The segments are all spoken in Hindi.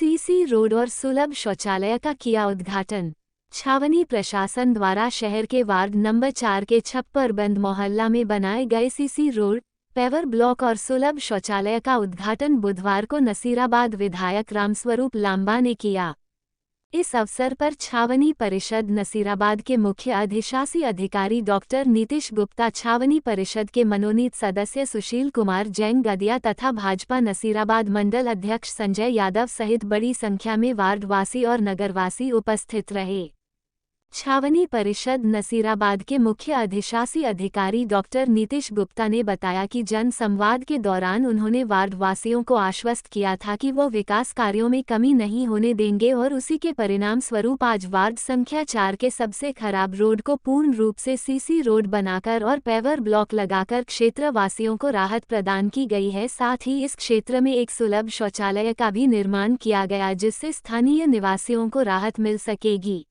सीसी रोड और सुलभ शौचालय का किया उद्घाटन। छावनी प्रशासन द्वारा शहर के वार्ड नंबर 4 के छप्परबंद मोहल्ला में बनाए गए सीसी रोड, पेवर ब्लॉक और सुलभ शौचालय का उद्घाटन बुधवार को नसीराबाद विधायक रामस्वरूप लांबा ने किया। इस अवसर पर छावनी परिषद नसीराबाद के मुख्य अधिशासी अधिकारी डॉक्टर नीतीश गुप्ता, छावनी परिषद के मनोनीत सदस्य सुशील कुमार जैन गदिया तथा भाजपा नसीराबाद मंडल अध्यक्ष संजय यादव सहित बड़ी संख्या में वार्डवासी और नगरवासी उपस्थित रहे। छावनी परिषद नसीराबाद के मुख्य अधिशासी अधिकारी डॉक्टर नीतीश गुप्ता ने बताया कि जन संवाद के दौरान उन्होंने वार्डवासियों को आश्वस्त किया था कि वो विकास कार्यों में कमी नहीं होने देंगे और उसी के परिणाम स्वरूप आज वार्ड संख्या 4 के सबसे खराब रोड को पूर्ण रूप से सीसी रोड बनाकर और पेवर ब्लॉक लगाकर क्षेत्रवासियों को राहत प्रदान की गई है। साथ ही इस क्षेत्र में एक सुलभ शौचालय का भी निर्माण किया गया, जिससे स्थानीय निवासियों को राहत मिल सकेगी।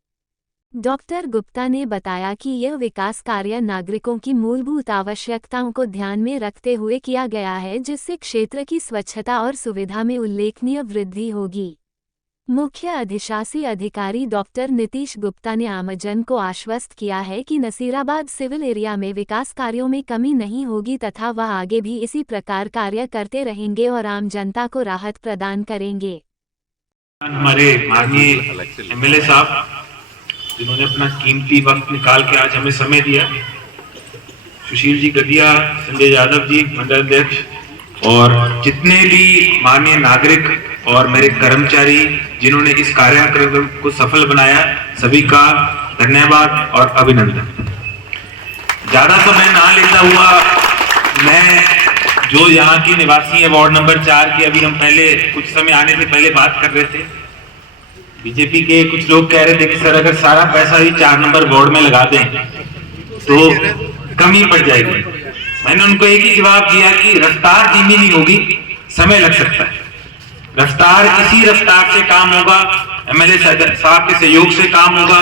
डॉक्टर गुप्ता ने बताया कि यह विकास कार्य नागरिकों की मूलभूत आवश्यकताओं को ध्यान में रखते हुए किया गया है, जिससे क्षेत्र की स्वच्छता और सुविधा में उल्लेखनीय वृद्धि होगी। मुख्य अधिशासी अधिकारी डॉक्टर नीतीश गुप्ता ने आमजन को आश्वस्त किया है कि नसीराबाद सिविल एरिया में विकास कार्यों में कमी नहीं होगी तथा वह आगे भी इसी प्रकार कार्य करते रहेंगे और आम जनता को राहत प्रदान करेंगे। हमारे माननीय एमएलए साहब जिन्होंने अपना कीमती वक्त निकाल के आज हमें समय दिया, सुशील जी गदिया, संजय यादव जी मंडल अध्यक्ष और जितने भी माननीय नागरिक और मेरे कर्मचारी जिन्होंने इस कार्यक्रम को सफल बनाया, सभी का धन्यवाद और अभिनंदन। ज्यादा समय ना लेता हुआ मैं जो यहाँ की निवासी है वार्ड नंबर 4 की, अभी हम पहले कुछ समय आने से पहले बात कर रहे थे, बीजेपी के कुछ लोग कह रहे थे कि सर अगर सारा पैसा ही 4 नंबर वार्ड में लगा दें तो कमी पड़ जाएगी। मैंने उनको एक ही जवाब दिया कि रफ्तार धीमी नहीं होगी, समय लग सकता है। रफ्तार इसी रफ्तार से काम होगा, एमएलए साहब के सहयोग से काम होगा,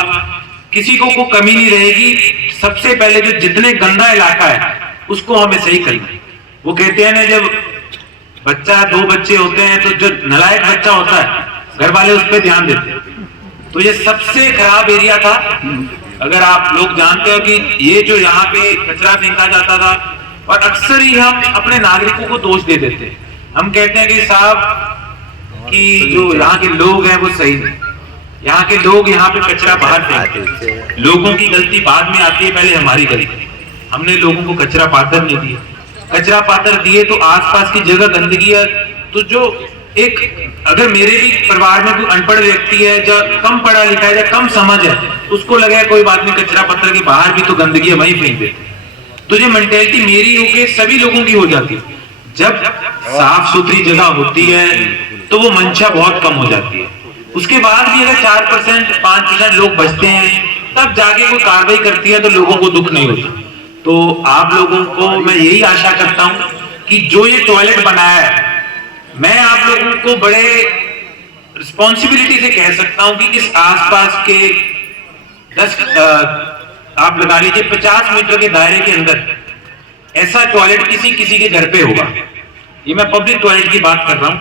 किसी को कमी नहीं रहेगी। सबसे पहले जो जितने गंदा इलाका है उसको हमें सही करना है। वो कहते हैं ना, जब बच्चा 2 बच्चे होते हैं तो जो नालायक बच्चा होता है घर वाले उस पर ध्यान देते हैं। तो ये सबसे खराब एरिया था। अगर आप लोग जानते हो कि ये जो यहाँ पे कचरा फेंका जाता था, और अक्सर ही हम अपने नागरिकों को दोष दे देते हैं। हम कहते हैं कि साहब कि जो यहाँ के लोग हैं वो सही नहीं, यहाँ के लोग यहाँ पे कचरा बाहर फेंकते हैं। लोगों की गलती बाद में आती है, पहले हमारी गलती। हमने लोगों को कचरा पात्र नहीं दिया, कचरा पात्र दिए तो आसपास की जगह गंदगी है। तो जो एक अगर मेरे भी परिवार में कोई अनपढ़ व्यक्ति है, जो कम पढ़ा लिखा है या कम समझ है, उसको लगा कोई बात नहीं, कचरा पत्थर के बाहर भी तो गंदगी है, वहीं फेंक देते। तो ये मेंटेलिटी मेरी होके सभी लोगों की हो जाती है। जब साफ सुथरी जगह होती है तो वो मंशा बहुत कम हो जाती है। उसके बाद भी अगर 4% 5% लोग बचते हैं तब जाके कोई कार्रवाई करती है तो लोगों को दुख नहीं होता। तो आप लोगों को मैं यही आशा करता हूं कि जो ये टॉयलेट बनाया है, मैं आप लोगों को बड़े रिस्पॉन्सिबिलिटी से कह सकता हूं कि इस आसपास के 10 आप लगा लीजिए 50 मीटर के दायरे के अंदर ऐसा टॉयलेट किसी के घर पे होगा। ये मैं पब्लिक टॉयलेट की बात कर रहा हूं।